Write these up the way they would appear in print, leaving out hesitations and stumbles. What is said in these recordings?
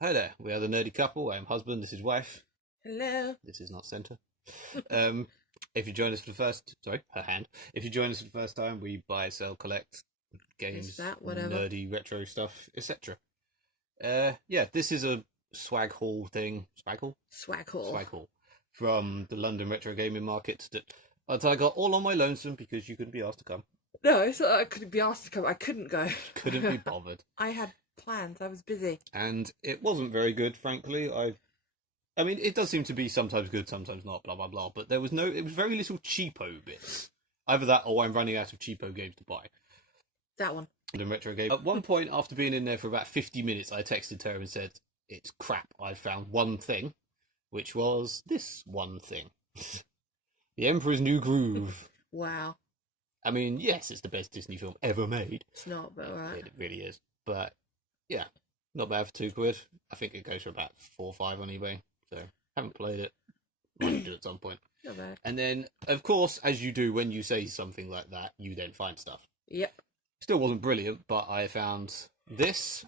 Hi there, we are the nerdy couple. I am husband, this is wife. Hello. This is not centre. If you join us for the first, sorry, her hand. If you join us for the first time, we buy, sell, collect games, Whatever. nerdy, retro stuff, etc. Yeah, this is a swag haul thing. Swag haul? Swag haul. Swag haul. From the London retro gaming market that I got all on my lonesome because you couldn't be asked to come. No, it's not that I couldn't be asked to come. I couldn't go. Couldn't be bothered. I had plans. I was busy. And it wasn't very good, frankly. I mean, it does seem to be sometimes good, sometimes not, blah, blah, blah. But it was very little cheapo bits. Either that or I'm running out of cheapo games to buy. That one. The retro game. At one point, after being in there for about 50 minutes, I texted her and said, it's crap. I found one thing, which was this one thing. The Emperor's New Groove. Wow. I mean, yes, it's the best Disney film ever made. It's not, but alright. It really is. But, yeah, not bad for £2. I think it goes for about 4 or 5 on eBay. So, haven't played it. Might do at some point. Not bad. And then, of course, as you do when you say something like that, you then find stuff. Yep. Still wasn't brilliant, but I found this.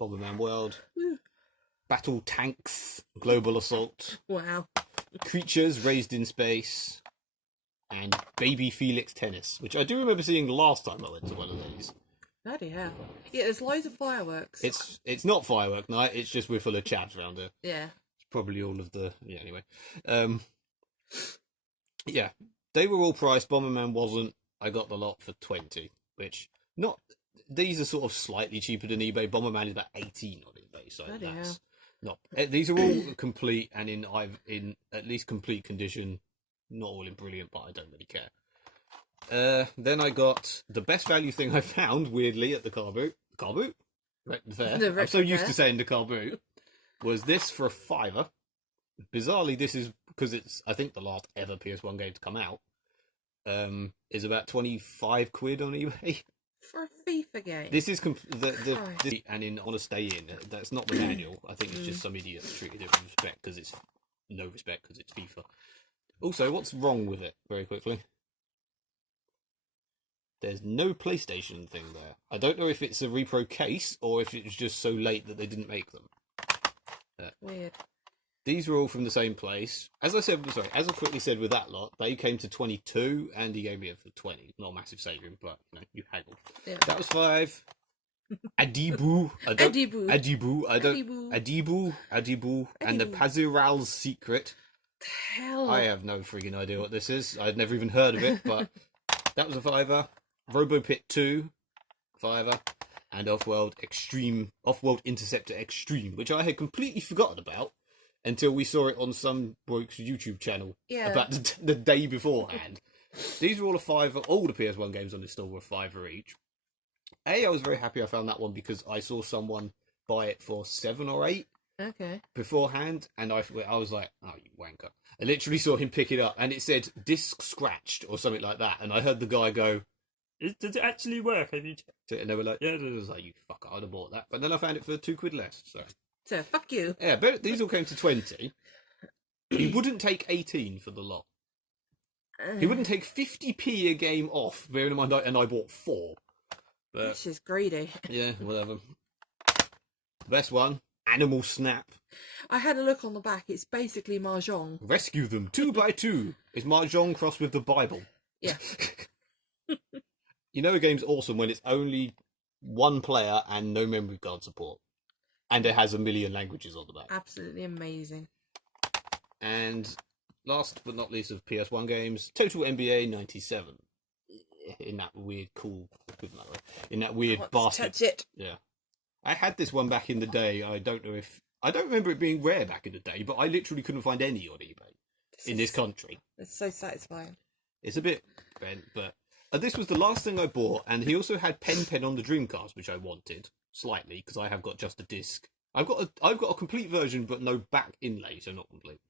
Bomberman World. Woo. Battle Tanks. Global Assault. Wow. Creatures Raised in Space. And Baby Felix Tennis, which I do remember seeing last time I went to one of these. Bloody hell. Yeah, there's loads of fireworks. It's not firework night, it's just we're full of chavs around here. Yeah. It's probably all of the... Yeah, anyway. Yeah, they were all priced. Bomberman wasn't. I got the lot for 20, which... not. These are sort of slightly cheaper than eBay. Bomberman is about 18 on eBay, so Bloody that's... hell. Not, these are all complete and in at least complete condition. Not all in brilliant, but I don't really care. Then I got the best value thing I found, weirdly, at the car boot. Car boot? The fair. I'm so used to saying the car boot. Was this for £5. Bizarrely, this is because it's, I think, the last ever PS1 game to come out. Is about 25 quid on eBay. For a FIFA game. This is and on a stay in. That's not the manual. I think it's just some idiot treated it with respect because it's no respect because it's FIFA. Also, what's wrong with it? Very quickly, there's no PlayStation thing there. I don't know if it's a repro case or if it's just so late that they didn't make them. Weird. These were all from the same place. As I quickly said with that lot, they came to 22, and he gave me it for 20. Not a massive saving, but you haggled. Yeah. That was 5. Adibu, and the Paziral's Secret. Hell. I have no frigging idea what this is. I'd never even heard of it, but that was a £5. RoboPit 2, £5, and Off-World Interceptor Extreme, which I had completely forgotten about until we saw it on some bloke's YouTube channel about the day beforehand. These were all a £5. All the PS1 games on this store were £5 each. I was very happy I found that one because I saw someone buy it for 7 or 8 beforehand, and I was like, oh, you wanker. I literally saw him pick it up, and it said disc scratched or something like that, and I heard the guy go, does it actually work? Have you checked it? And they were like, yeah, I was like, you fucker, I'd have bought that. But then I found it for £2 less, So, fuck you. Yeah, but these all came to 20. He wouldn't take 18 for the lot. He wouldn't take 50p a game off, bearing in mind, and I bought 4. But, this is greedy. Yeah, whatever. The best one, Animal Snap. I had a look on the back. It's basically Mahjong. Rescue them 2 by 2. It's Mahjong crossed with the Bible. Yeah. You know a game's awesome when it's only one player and no memory card support. And it has a million languages on the back. Absolutely amazing. And last but not least of PS1 games, Total NBA 97. In that weird, cool, in that weird basket. Touch it. Yeah. I had this one back in the day. I don't remember it being rare back in the day, but I literally couldn't find any on eBay in this country. It's so satisfying. It's a bit bent, but this was the last thing I bought, and he also had Pen on the Dreamcast, which I wanted slightly because I have got just a disc. I've got a complete version, but no back inlay, so not complete.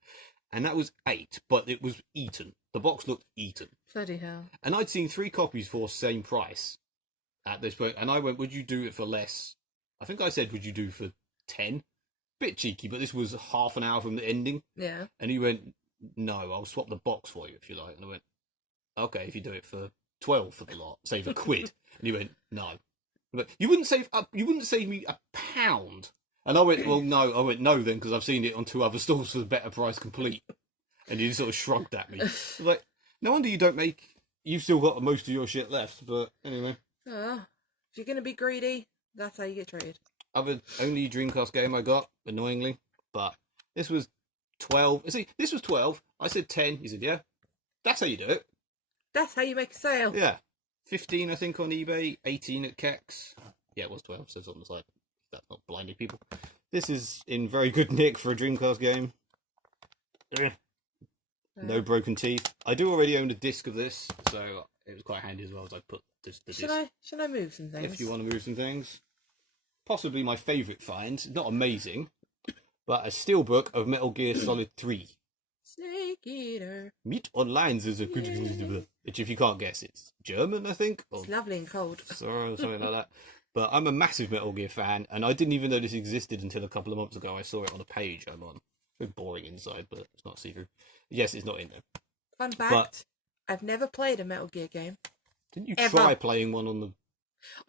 And that was 8, but it was eaten. The box looked eaten. Bloody hell. And I'd seen 3 copies for same price at this point, and I went, would you do it for less? I think I said, would you do for 10? Bit cheeky, but this was half an hour from the ending. Yeah. And he went, no, I'll swap the box for you if you like. And I went, okay, if you do it for 12 for the lot, save £1. And he went, no. But you wouldn't save me a pound. And I went, well, no. I went, no, then, because I've seen it on 2 other stores for the better price complete. And you sort of shrugged at me. Like, no wonder you don't make. You've still got most of your shit left, but anyway. If you're gonna be greedy, that's how you get treated. Only Dreamcast game I got, annoyingly, but this was 12. See, this was 12. I said 10. He said, yeah. That's how you do it. That's how you make a sale. Yeah. 15, I think, on eBay. 18 at Kex. Yeah, it was 12, says on the side. That's not blinding people. This is in very good nick for a Dreamcast game. No broken teeth. I do already own a disc of this, so it was quite handy as well as I put the disc. Should I move some things? If you want to move some things. Possibly my favourite find. Not amazing, but a steelbook of Metal Gear Solid 3. Snake Eater. Meat on Lines is a good... Which, if you can't guess, it's German, I think? It's lovely and cold. Or something like that. But I'm a massive Metal Gear fan, and I didn't even know this existed until a couple of months ago. I saw it on a page I'm on. It's a bit boring inside, but it's not see-through. Yes, it's not in there. Fun fact, I've never played a Metal Gear game. Didn't you try playing one on the...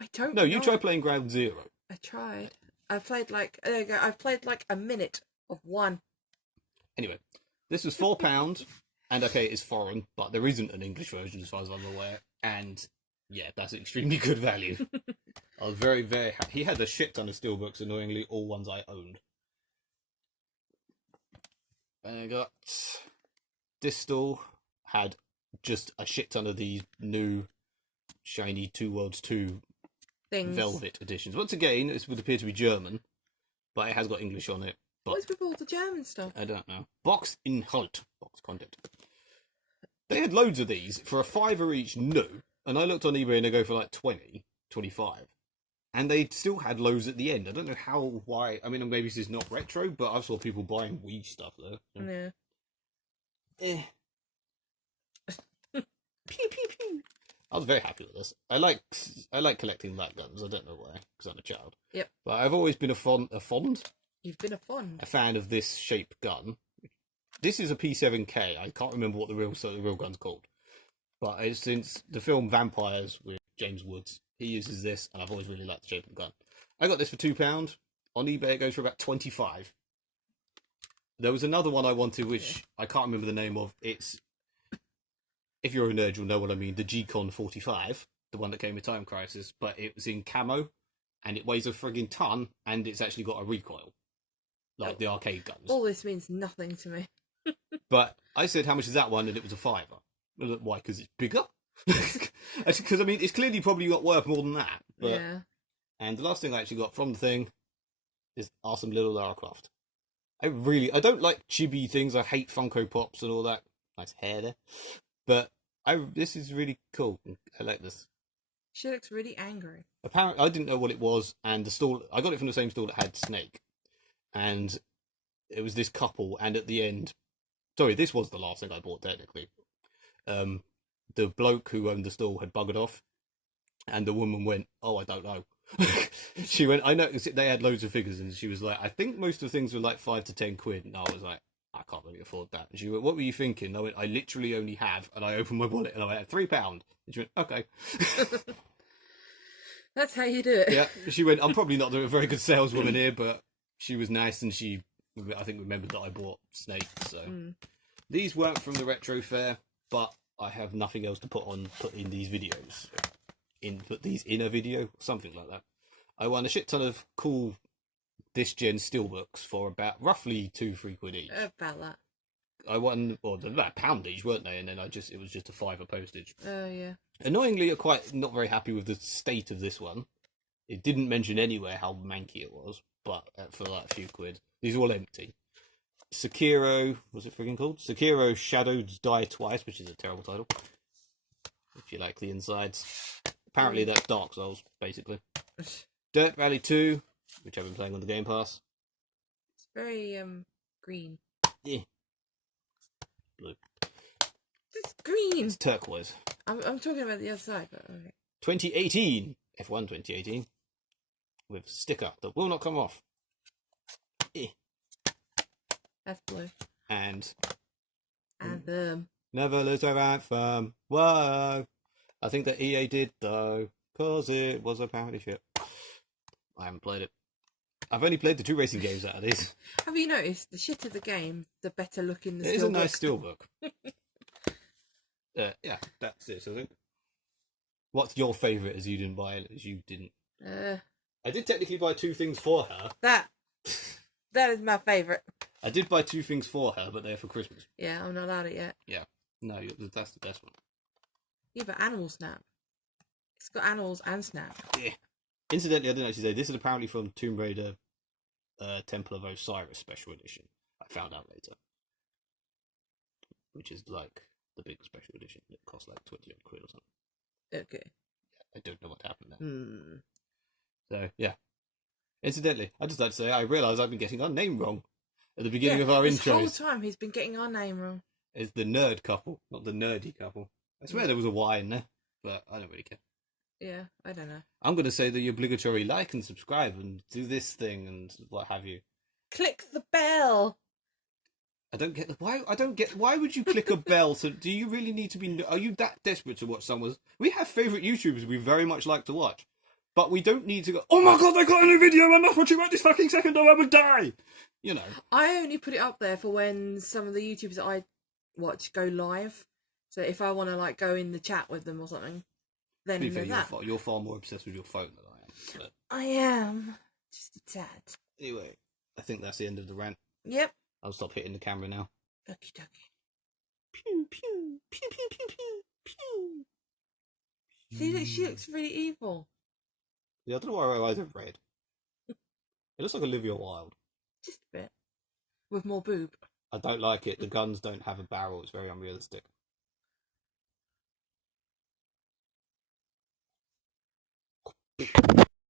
I don't know. No, you tried playing Ground Zero. I tried. I've played like... There you go. I've played like a minute of one. Anyway, this was £4, and okay, it's foreign, but there isn't an English version as far as I'm aware, and yeah, that's extremely good value. I was very, very happy. He had a shit ton of steelbooks, annoyingly, all ones I owned. And I got... Distal had just a shit ton of these new shiny Two Worlds 2 Velvet editions. Once again, this would appear to be German, but it has got English on it. But what's with all the German stuff? I don't know. Box Inhalt. Box content. They had loads of these for a £5 each new, and I looked on eBay and they go for like 20, 25. And they still had loads at the end. I don't know why. I mean, maybe this is not retro, but I saw people buying Wii stuff there. So. Yeah. Pew pew pew. I was very happy with this. I like collecting light guns. I don't know why, because I'm a child. Yep. But I've always been a You've been a fan of this shaped gun. This is a P7K. I can't remember what the real gun's called. But since the film Vampires with James Woods, he uses this, and I've always really liked the shape of the gun. I got this for £2. On eBay, it goes for about 25. There was another one I wanted, which I can't remember the name of. It's, if you're a nerd, you'll know what I mean. The G-Con 45, the one that came with Time Crisis, but it was in camo, and it weighs a frigging ton, and it's actually got a recoil, like the arcade guns. All this means nothing to me. But I said, how much is that one? And it was a £5. Why? Because it's bigger? Because, I mean, it's clearly probably got worth more than that. But... Yeah. And the last thing I actually got from the thing is awesome little Lara Croft. I don't like chibi things. I hate Funko Pops and all that. Nice hair there. But this is really cool. I like this. She looks really angry. Apparently, I didn't know what it was, and the store, I got it from the same store that had Snake. And it was this couple, and at the end, sorry, this was the last thing I bought, technically. The bloke who owned the store had buggered off, and the woman went, oh, I don't know. She went, I noticed they had loads of figures, and she was like, I think most of the things were like 5 to 10 quid. And I was like, I can't really afford that. And she went, what were you thinking? I went, I literally only have, and I opened my wallet, and I went, £3. And she went, okay. That's how you do it. Yeah, she went, I'm probably not a very good saleswoman here, but she was nice, and she, I think, remembered that I bought Snake. So these weren't from the retro fair, but I have nothing else to put in these videos. Put these in a video, something like that. I won a shit ton of cool this gen steelbooks for about roughly 2-3 quid each. About that. I won, well, they're about £1 each, weren't they? And then it was just a £5 postage. Oh yeah. Annoyingly, I'm quite not very happy with the state of this one. It didn't mention anywhere how manky it was, but for like a few quid, these are all empty. Sekiro, what's it friggin' called? Sekiro Shadows Die Twice, which is a terrible title. If you like the insides. Apparently that's Dark Souls, basically. Dirt Rally 2, which I've been playing on the Game Pass. It's very, green. Yeah. Blue. It's green! It's turquoise. I'm talking about the other side, but okay. 2018. F1 2018. With sticker that will not come off. Eh. That's blue. And... Anthem. Never lose our anthem. Whoa. I think that EA did, though, because it was apparently shit. I haven't played it. I've only played the 2 racing games out of these. Have you noticed the shitter the game, the better looking the It is a nice steelbook? steelbook. Yeah, that's it. So I think. What's your favourite? As you didn't buy it, as you didn't. I did technically buy 2 things for her. That is my favourite. I did buy 2 things for her, but they're for Christmas. Yeah, I'm not allowed it yet. Yeah, no, that's the best one. Yeah, but Animal Snap. It's got animals and Snap. Yeah. Incidentally, I didn't actually say this is apparently from Tomb Raider, Temple of Osiris Special Edition. I found out later, which is like the big special edition that costs like 20 odd quid or something. Okay. I don't know what happened there. Hmm. So yeah. Incidentally, I just like to say I realised I've been getting our name wrong at the beginning of our this intros. whole time he's been getting our name wrong. It's the nerd couple, not the nerdy couple. I swear there was a Y in there, but I don't really care. Yeah, I don't know. I'm going to say the obligatory like and subscribe and do this thing and what have you. Click the bell. I don't get why. I don't get why would you click a bell? So do you really need to be? Are you that desperate to watch someone's? We have favourite YouTubers we very much like to watch, but we don't need to go. Oh my god, they got a new video! I must watch it right this fucking second, or I will die. You know. I only put it up there for when some of the YouTubers that I watch go live. So if I want to like go in the chat with them or something, then To be fair, that. you're far more obsessed with your phone than I am. But I am just a tad. anyway, I think that's the end of the rant. Yep. I'll stop hitting the camera now. Okie dokie. Pew pew pew pew pew pew pew. She looks really evil. Yeah, I don't know why her eyes are red. It looks like Olivia Wilde. Just a bit. With more boob. I don't like it. The guns don't have a barrel. It's very unrealistic.